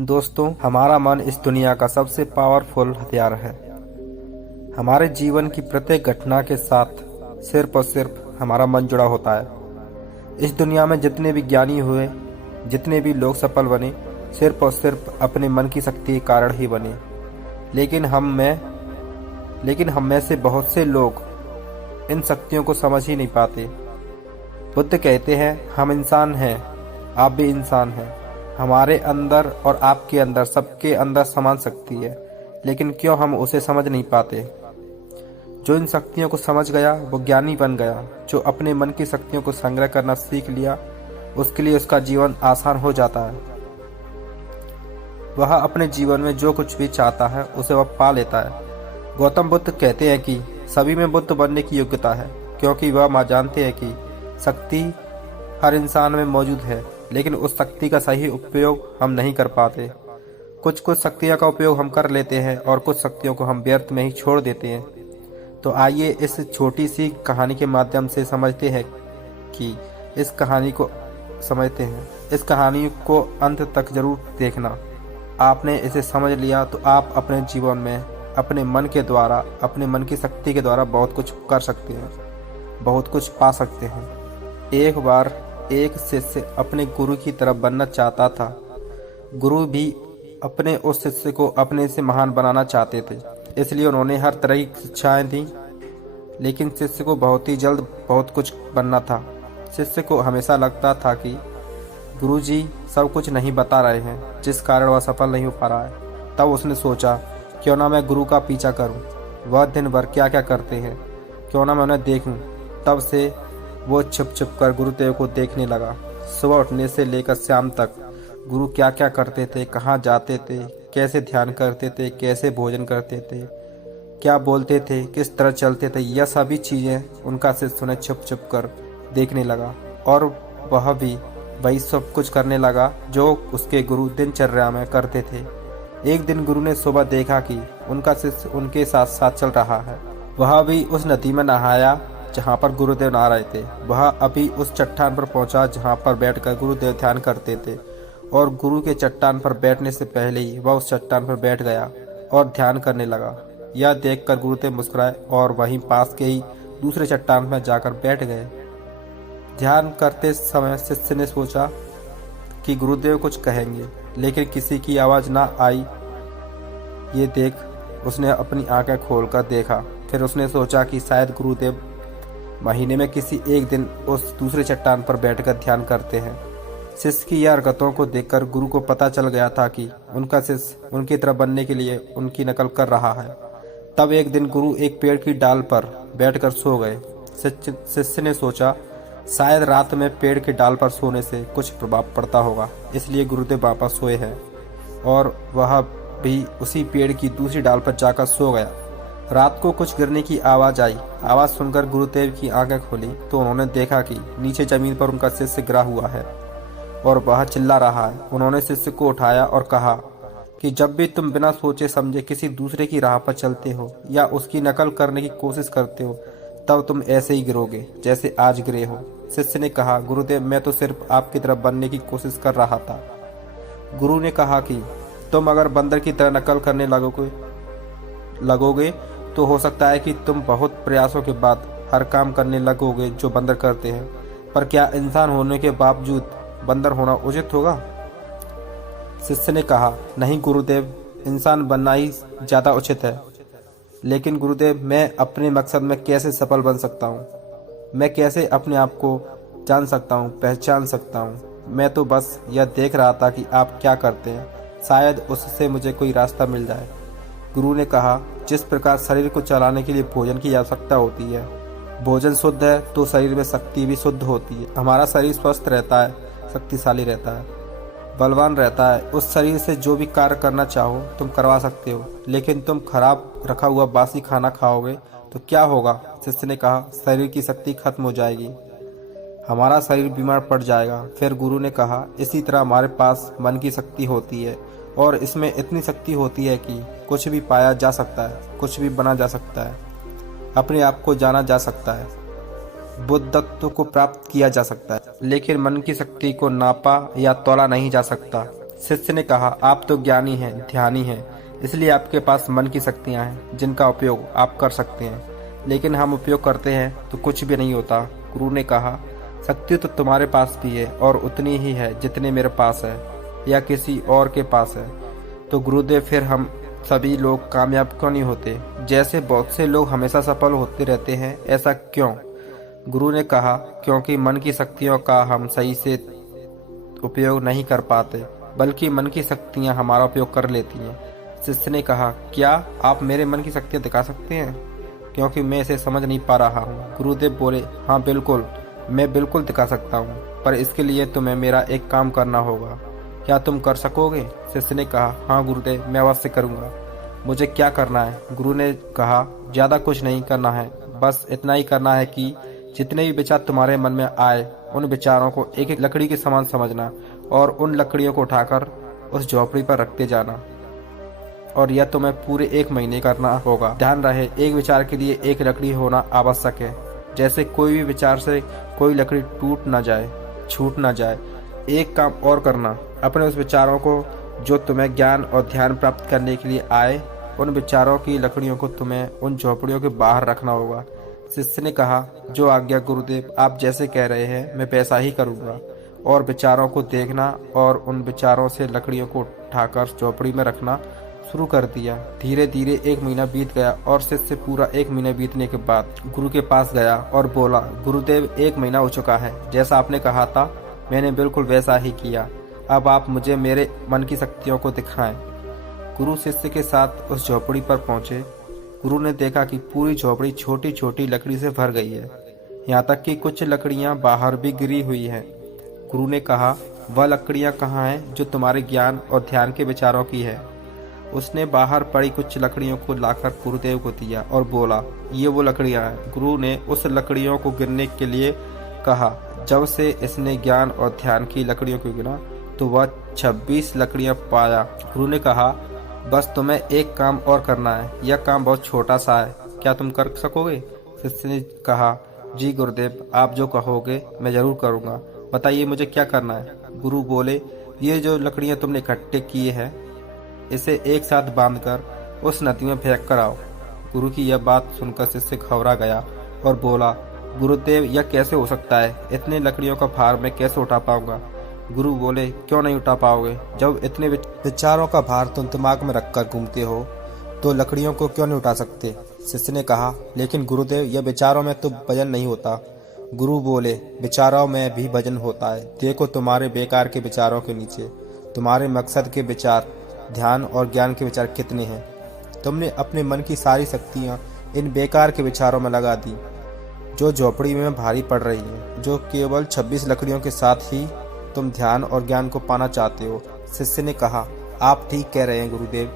दोस्तों, हमारा मन इस दुनिया का सबसे पावरफुल हथियार है। हमारे जीवन की प्रत्येक घटना के साथ सिर्फ और सिर्फ हमारा मन जुड़ा होता है। इस दुनिया में जितने भी ज्ञानी हुए, जितने भी लोग सफल बने, सिर्फ और सिर्फ अपने मन की शक्ति के कारण ही बने। लेकिन हम में से बहुत से लोग इन शक्तियों को समझ ही नहीं पाते। बुद्ध कहते हैं, हम इंसान हैं, आप भी इंसान हैं। हमारे अंदर और आपके अंदर, सबके अंदर समान शक्ति है, लेकिन क्यों हम उसे समझ नहीं पाते। जो इन शक्तियों को समझ गया वो ज्ञानी बन गया। जो अपने मन की शक्तियों को संग्रह करना सीख लिया, उसके लिए उसका जीवन आसान हो जाता है। वह अपने जीवन में जो कुछ भी चाहता है उसे वह पा लेता है। गौतम बुद्ध कहते हैं कि सभी में बुद्ध बनने की योग्यता है, क्योंकि वह जानते हैं कि शक्ति हर इंसान में मौजूद है, लेकिन उस शक्ति का सही उपयोग हम नहीं कर पाते। कुछ शक्तियों का उपयोग हम कर लेते हैं और कुछ शक्तियों को हम व्यर्थ में ही छोड़ देते हैं। तो आइए इस छोटी सी कहानी के माध्यम से समझते हैं कि इस कहानी को अंत तक जरूर देखना। आपने इसे समझ लिया तो आप अपने जीवन में अपने मन के द्वारा, अपने मन की शक्ति के द्वारा बहुत कुछ कर सकते हैं, बहुत कुछ पा सकते हैं। एक बार एक शिष्य अपने गुरु की तरफ बनना चाहता था। गुरु भी अपने उस शिष्य को अपने से महान बनाना चाहते थे, इसलिए उन्होंने हर तरह की शिक्षाएं दी। लेकिन शिष्य को बहुत ही जल्द बहुत कुछ बनना था। शिष्य को हमेशा लगता था कि गुरुजी सब कुछ नहीं बता रहे हैं, जिस कारण वह सफल नहीं हो पा रहा है। तब उसने सोचा, क्यों ना मैं गुरु का पीछा करूं। वह दिन भर क्या क्या करते हैं, क्यों ना मैं उन्हें देखूं। तब से वो छुप छुप कर गुरुदेव को देखने लगा। सुबह उठने से लेकर शाम तक गुरु क्या क्या करते थे, कहाँ जाते थे, कैसे ध्यान करते थे, कैसे भोजन करते थे, क्या बोलते थे, किस तरह चलते थे, यह सभी चीज़ें उनका शिष्य उन्हें छुप छुप कर देखने लगा। और वह भी वही सब कुछ करने लगा जो उसके गुरु दिनचर्या में करते थे। एक दिन गुरु ने सुबह देखा कि उनका शिष्य उनके साथ साथ चल रहा है। वह भी उस नदी में नहाया जहाँ पर गुरुदेव नहा रहे थे। वह अभी उस चट्टान पर पहुंचा जहाँ पर बैठकर गुरुदेव ध्यान करते थे, और गुरु के चट्टान पर बैठने से पहले ही वह उस चट्टान पर बैठ गया और ध्यान करने लगा। यह देखकर गुरुदेव मुस्कुराए और वहीं पास के ही दूसरे चट्टान पर जाकर बैठ गए। ध्यान करते समय शिष्य ने सोचा कि गुरुदेव कुछ कहेंगे, लेकिन किसी की आवाज़ ना आई। ये देख उसने अपनी आंखें खोलकर देखा। फिर उसने सोचा कि शायद गुरुदेव महीने में किसी एक दिन उस दूसरे चट्टान पर बैठकर ध्यान करते हैं। शिष्य की यह हरकतों को देखकर गुरु को पता चल गया था कि उनका शिष्य उनकी तरह बनने के लिए उनकी नकल कर रहा है। तब एक दिन गुरु एक पेड़ की डाल पर बैठकर सो गए। शिष्य ने सोचा, शायद रात में पेड़ की डाल पर सोने से कुछ प्रभाव पड़ता होगा, इसलिए गुरुदेव वापस सोए हैं। और वह भी उसी पेड़ की दूसरी डाल पर जाकर सो गया। रात को कुछ गिरने की आवाज़ आई। आवाज़ सुनकर गुरुदेव की आंखें खोली तो उन्होंने देखा कि नीचे जमीन पर उनका शिष्य गिरा हुआ है और वह चिल्ला रहा है। उन्होंने शिष्य को उठाया और कहा कि जब भी तुम बिना सोचे समझे किसी दूसरे की राह पर चलते हो या उसकी नकल करने की कोशिश करते हो, तब तुम ऐसे ही गिरोगे जैसे आज गिरे हो। शिष्य ने कहा, गुरुदेव मैं तो सिर्फ आपकी तरफ बनने की कोशिश कर रहा था। गुरु ने कहा कि तुम अगर बंदर की तरह नकल करने लगोगे तो हो सकता है कि तुम बहुत प्रयासों के बाद हर काम करने लगोगे जो बंदर करते हैं, पर क्या इंसान होने के बावजूद बंदर होना उचित होगा? शिष्य ने कहा, नहीं गुरुदेव, इंसान बनना ही ज़्यादा उचित है। लेकिन गुरुदेव मैं अपने मकसद में कैसे सफल बन सकता हूँ? मैं कैसे अपने आप को जान सकता हूँ, पहचान सकता हूँ? मैं तो बस यह देख रहा था कि आप क्या करते हैं, शायद उससे मुझे कोई रास्ता मिल जाए। गुरु ने कहा, जिस प्रकार शरीर को चलाने के लिए भोजन की आवश्यकता होती है, भोजन शुद्ध है तो शरीर में शक्ति भी शुद्ध होती है। हमारा शरीर स्वस्थ रहता है, शक्तिशाली रहता है, बलवान रहता है। उस शरीर से जो भी कार्य करना चाहो तुम करवा सकते हो, लेकिन तुम खराब रखा हुआ बासी खाना खाओगे तो क्या होगा? शिष्य ने कहा, शरीर की शक्ति खत्म हो जाएगी, हमारा शरीर बीमार पड़ जाएगा। फिर गुरु ने कहा, इसी तरह हमारे पास मन की शक्ति होती है और इसमें इतनी शक्ति होती है कि कुछ भी पाया जा सकता है, कुछ भी बना जा सकता है, अपने आप को जाना जा सकता है, बुद्धत्व को प्राप्त किया जा सकता है। लेकिन मन की शक्ति को नापा या तोला नहीं जा सकता। शिष्य ने कहा, आप तो ज्ञानी हैं, ध्यानी हैं, इसलिए आपके पास मन की शक्तियां हैं जिनका उपयोग आप कर सकते हैं, लेकिन हम उपयोग करते हैं तो कुछ भी नहीं होता। गुरु ने कहा, शक्ति तो तुम्हारे पास भी है और उतनी ही है जितनी मेरे पास है या किसी और के पास है। तो गुरुदेव, फिर हम सभी लोग कामयाब क्यों नहीं होते? जैसे बहुत से लोग हमेशा सफल होते रहते हैं, ऐसा क्यों? गुरु ने कहा, क्योंकि मन की शक्तियों का हम सही से उपयोग नहीं कर पाते, बल्कि मन की शक्तियां हमारा उपयोग कर लेती हैं। शिष्य ने कहा, क्या आप मेरे मन की शक्तियां दिखा सकते हैं, क्योंकि मैं इसे समझ नहीं पा रहा हूँ। गुरुदेव बोले, हाँ बिल्कुल, मैं बिल्कुल दिखा सकता हूँ, पर इसके लिए तुम्हें मेरा एक काम करना होगा। क्या तुम कर सकोगे? शिष्य ने कहा, हाँ गुरुदेव, मैं अवश्य करूँगा। मुझे क्या करना है? गुरु ने कहा, ज़्यादा कुछ नहीं करना है, बस इतना ही करना है कि जितने भी विचार तुम्हारे मन में आए, उन विचारों को एक एक लकड़ी के समान समझना और उन लकड़ियों को उठाकर उस झोपड़ी पर रखते जाना। और यह तुम्हें पूरे 1 महीने करना होगा। ध्यान रहे, एक विचार के लिए एक लकड़ी होना आवश्यक है। जैसे कोई भी विचार से कोई लकड़ी टूट ना जाए, छूट ना जाए। एक काम और करना, अपने उस विचारों को जो तुम्हें ज्ञान और ध्यान प्राप्त करने के लिए आए, उन विचारों की लकड़ियों को तुम्हें उन झोपड़ियों के बाहर रखना होगा। शिष्य ने कहा, जो आज्ञा गुरुदेव, आप जैसे कह रहे हैं मैं वैसा ही करूँगा। और विचारों को देखना और उन विचारों से लकड़ियों को उठाकर झोपड़ी में रखना शुरू कर दिया। धीरे धीरे 1 महीना बीत गया और शिष्य पूरा 1 महीना बीतने के बाद गुरु के पास गया और बोला, गुरुदेव 1 महीना हो चुका है, जैसा आपने कहा था मैंने बिल्कुल वैसा ही किया। अब आप मुझे मेरे मन की शक्तियों को दिखाएं। गुरु शिष्य के साथ उस झोपड़ी पर पहुंचे। गुरु ने देखा कि पूरी झोपड़ी छोटी छोटी लकड़ी से भर गई है, यहाँ तक कि कुछ लकड़ियाँ बाहर भी गिरी हुई हैं। गुरु ने कहा, वह लकड़ियाँ कहाँ हैं जो तुम्हारे ज्ञान और ध्यान के विचारों की है? उसने बाहर पड़ी कुछ लकड़ियों को लाकर गुरुदेव को दिया और बोला, ये वो लकड़ियाँ हैं। गुरु ने उस लकड़ियों को गिनने के लिए कहा। जब से इसने ज्ञान और ध्यान की लकड़ियों को गिना तो वह 26 लकड़ियाँ पाया। गुरु ने कहा, बस तुम्हें एक काम और करना है, यह काम बहुत छोटा सा है, क्या तुम कर सकोगे? शिष्य ने कहा, जी गुरुदेव, आप जो कहोगे मैं जरूर करूँगा, बताइए मुझे क्या करना है? गुरु बोले, ये जो लकड़ियाँ तुमने इकट्ठे किए हैं, इसे एक साथ बांधकर उस नदी में फेंक कर आओ। गुरु की यह बात सुनकर शिष्य घबरा गया और बोला, गुरुदेव यह कैसे हो सकता है? इतने लकड़ियों का भार मैं कैसे उठा पाऊंगा? गुरु बोले, क्यों नहीं उठा पाओगे? जब इतने विचारों का भार तुम दिमाग में रखकर घूमते हो तो लकड़ियों को क्यों नहीं उठा सकते? शिष्य ने कहा, लेकिन गुरुदेव यह विचारों में तो वजन नहीं होता। गुरु बोले, विचारों में भी वजन होता है। देखो, तुम्हारे बेकार के विचारों के नीचे तुम्हारे मकसद के विचार, ध्यान और ज्ञान के विचार कितने हैं? तुमने अपने मन की सारी शक्तियाँ इन बेकार के विचारों में लगा दी जो झोपड़ी में भारी पड़ रही है, जो केवल 26 लकड़ियों के साथ ही तुम ध्यान और ज्ञान को पाना चाहते हो। शिष्य ने कहा, आप ठीक कह रहे हैं गुरुदेव,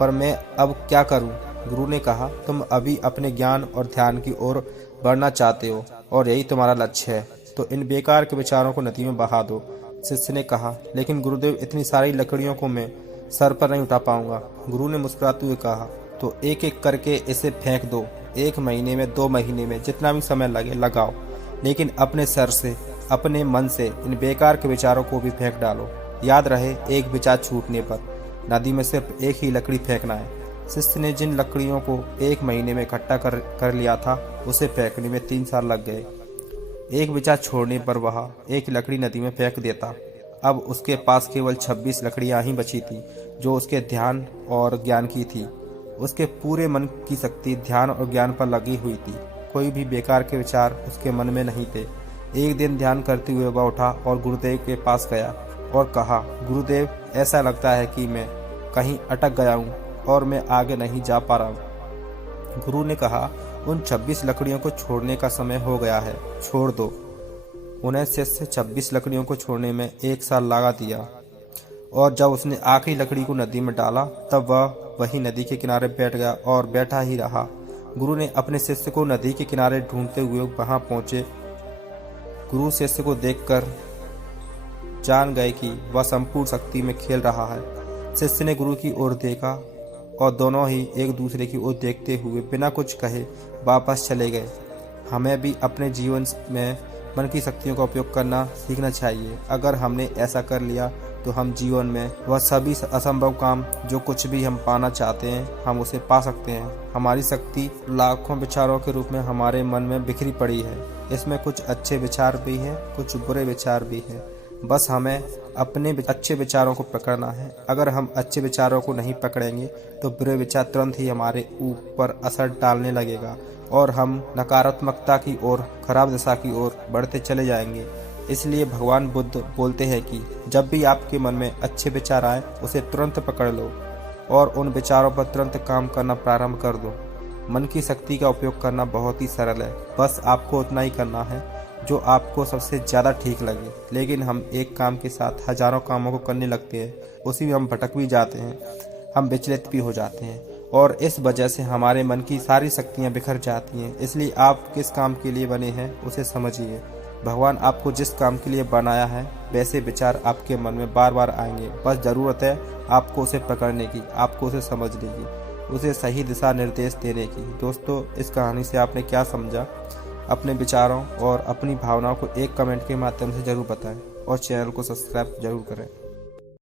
पर मैं अब क्या करूं? गुरु ने कहा, तुम अभी अपने ज्ञान और ध्यान की ओर बढ़ना चाहते हो और यही तुम्हारा लक्ष्य है, तो इन बेकार के विचारों को नदी में बहा दो। शिष्य ने कहा, लेकिन गुरुदेव इतनी सारी लकड़ियों को मैं सर पर नहीं उठा पाऊंगा। गुरु ने मुस्कुराते हुए कहा, तो एक एक करके इसे फेंक दो। 1 महीने में, 2 महीने में, जितना भी समय लगे लगाओ, लेकिन अपने सर से, अपने मन से इन बेकार के विचारों को भी फेंक डालो। याद रहे, एक विचार छूटने पर नदी में सिर्फ एक ही लकड़ी फेंकना है। शिष्य ने जिन लकड़ियों को 1 महीने में इकट्ठा कर लिया था, उसे फेंकने में 3 साल लग गए। एक विचार छोड़ने पर वह एक लकड़ी नदी में फेंक देता। अब उसके पास केवल 26 लकड़ियां ही बची थी जो उसके ध्यान और ज्ञान की थी। उसके पूरे मन की शक्ति ध्यान और ज्ञान पर लगी हुई थी। कोई भी बेकार के विचार उसके मन में नहीं थे। एक दिन ध्यान करते हुए वह उठा और गुरुदेव के पास गया और कहा, गुरुदेव ऐसा लगता है कि मैं कहीं अटक गया हूँ और मैं आगे नहीं जा पा रहा हूँ। गुरु ने कहा, उन 26 लकड़ियों को छोड़ने का समय हो गया है, छोड़ दो उन्हें। शिष्य 26 लकड़ियों को छोड़ने में 1 साल लगा दिया और जब उसने आखिरी लकड़ी को नदी में डाला तब वह वही नदी के किनारे बैठ गया और बैठा ही रहा। गुरु ने अपने शिष्य को नदी के किनारे ढूंढते हुए वहां पहुंचे। गुरु शिष्य को देखकर जान गए कि वह संपूर्ण शक्ति में खेल रहा है। शिष्य ने गुरु की ओर देखा और दोनों ही एक दूसरे की ओर देखते हुए बिना कुछ कहे वापस चले गए। हमें भी अपने जीवन में मन की शक्तियों का उपयोग करना सीखना चाहिए। अगर हमने ऐसा कर लिया तो हम जीवन में वह सभी असंभव काम जो कुछ भी हम पाना चाहते हैं हम उसे पा सकते हैं। हमारी शक्ति लाखों विचारों के रूप में हमारे मन में बिखरी पड़ी है। इसमें कुछ अच्छे विचार भी हैं, कुछ बुरे विचार भी हैं। बस हमें अपने अच्छे विचारों को पकड़ना है। अगर हम अच्छे विचारों को नहीं पकड़ेंगे तो बुरे विचार तुरंत ही हमारे ऊपर असर डालने लगेगा और हम नकारात्मकता की ओर, खराब दिशा की ओर बढ़ते चले जाएंगे। इसलिए भगवान बुद्ध बोलते हैं कि जब भी आपके मन में अच्छे विचार आए उसे तुरंत पकड़ लो और उन विचारों पर तुरंत काम करना प्रारंभ कर दो। मन की शक्ति का उपयोग करना बहुत ही सरल है। बस आपको उतना ही करना है जो आपको सबसे ज़्यादा ठीक लगे। लेकिन हम एक काम के साथ हजारों कामों को करने लगते हैं, उसी में हम भटक भी जाते हैं, हम विचलित भी हो जाते हैं और इस वजह से हमारे मन की सारी शक्तियाँ बिखर जाती हैं। इसलिए आप किस काम के लिए बने हैं उसे समझिए। भगवान आपको जिस काम के लिए बनाया है वैसे विचार आपके मन में बार बार आएंगे। बस ज़रूरत है आपको उसे पकड़ने की, आपको उसे समझने की, उसे सही दिशा निर्देश देने की। दोस्तों, इस कहानी से आपने क्या समझा? अपने विचारों और अपनी भावनाओं को एक कमेंट के माध्यम से ज़रूर बताएं और चैनल को सब्सक्राइब ज़रूर करें।